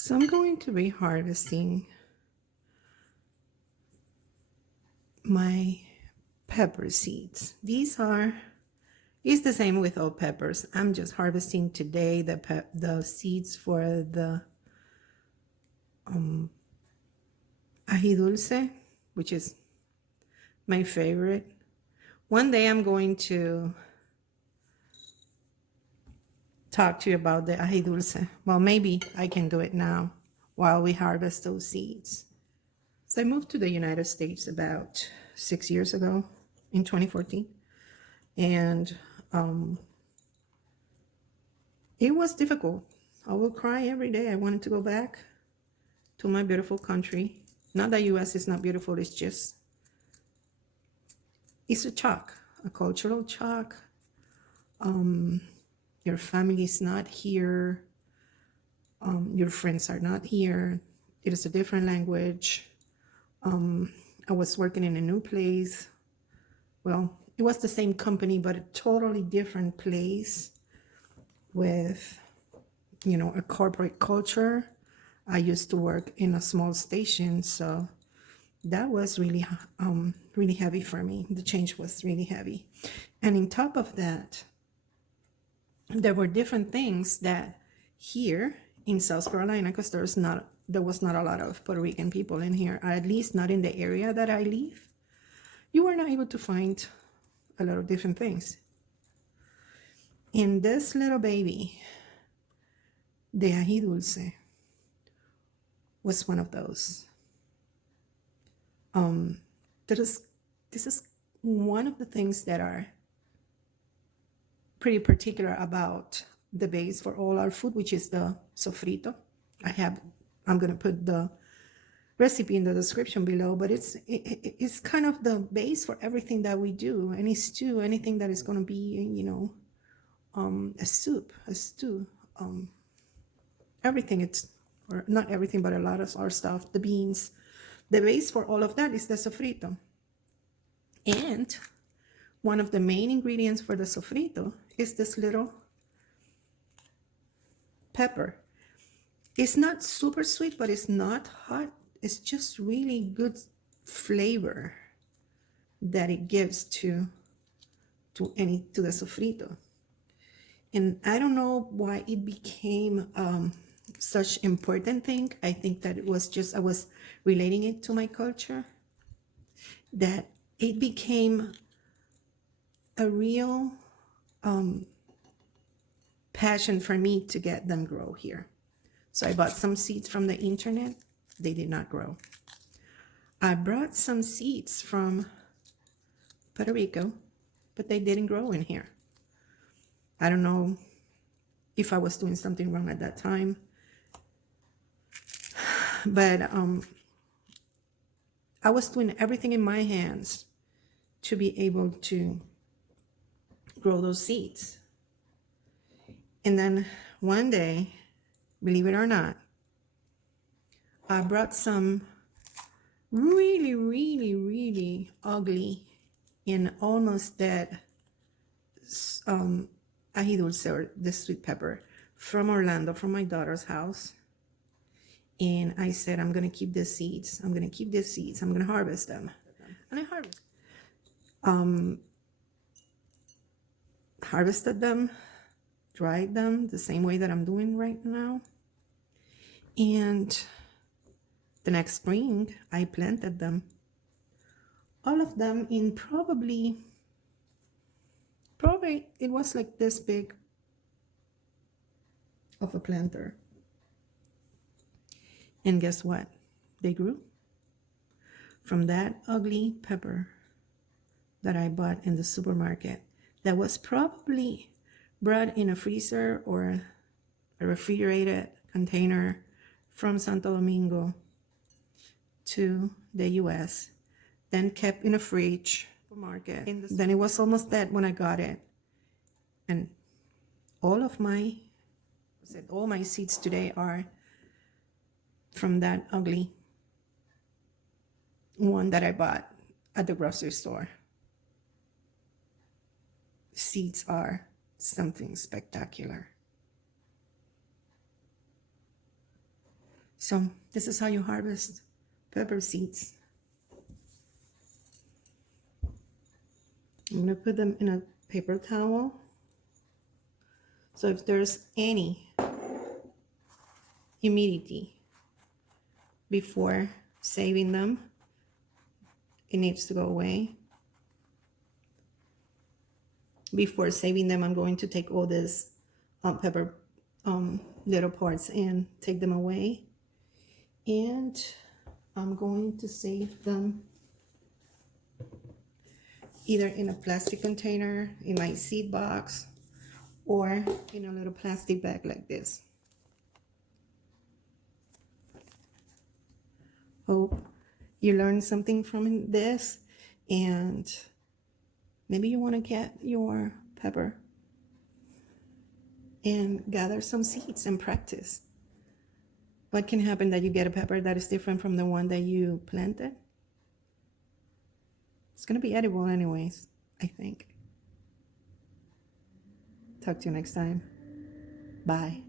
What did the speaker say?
So I'm going to be harvesting my pepper seeds. It's the same with all peppers. I'm just harvesting today the seeds for the ají dulce, which is my favorite. One day I'm going to talk to you about the ají dulce. Well, maybe I can do it now while we harvest those seeds. So I moved to the United States about 6 years ago in 2014. And it was difficult. I would cry every day. I wanted to go back to my beautiful country. Not that US is not beautiful, it's a shock, a cultural shock. Your family is not here. Your friends are not here. It is a different language. I was working in a new place. Well, it was the same company, but a totally different place with, a corporate culture. I used to work in a small station, so that was really, really heavy for me. The change was really heavy. And on top of that, there were different things that here in South Carolina, because there was not a lot of Puerto Rican people in here, at least not in the area that I live. You were not able to find a lot of different things. And this little baby, the ají dulce, was one of those. This is one of the things that are pretty particular about the base for all our food, which is the sofrito. I'm going to put the recipe in the description below, but it's kind of the base for everything that we do. Any stew, anything that is going to be, a soup, a stew, everything. Or not everything, but a lot of our stuff, the beans. The base for all of that is the sofrito. And one of the main ingredients for the sofrito is this little pepper. It's not super sweet, but it's not hot. It's just really good flavor that it gives to the sofrito. And I don't know why it became such important thing. I think that it was just, I was relating it to my culture, that it became a real passion for me to get them grow here. So I bought some seeds from the internet. They did not grow. I brought some seeds from Puerto Rico, but they didn't grow in here. I don't know if I was doing something wrong at that time, but I was doing everything in my hands to be able to grow those seeds. And then one day, believe it or not, I brought some really, really, really ugly and almost dead ají dulce, or the sweet pepper, from Orlando, from my daughter's house. And I said, I'm going to keep the seeds. I'm going to keep these seeds. I'm going to harvest them. And I harvested them, dried them the same way that I'm doing right now. And the next spring, I planted them. All of them in probably it was like this big of a planter. And guess what? They grew from that ugly pepper that I bought in the supermarket, that was probably brought in a freezer or a refrigerated container from Santo Domingo to the US, then kept in a fridge market. Then it was almost dead when I got it. And all my seeds today are from that ugly one that I bought at the grocery store. Seeds are something spectacular. So this is how you harvest pepper seeds. I'm gonna put them in a paper towel. So if there's any humidity before saving them, it needs to go away. Before saving them, I'm going to take all this pepper little parts and take them away. And I'm going to save them either in a plastic container, in my seed box, or in a little plastic bag like this. Hope you learned something from this, and maybe you want to get your pepper and gather some seeds and practice. What can happen that you get a pepper that is different from the one that you planted? It's going to be edible anyways, I think. Talk to you next time. Bye.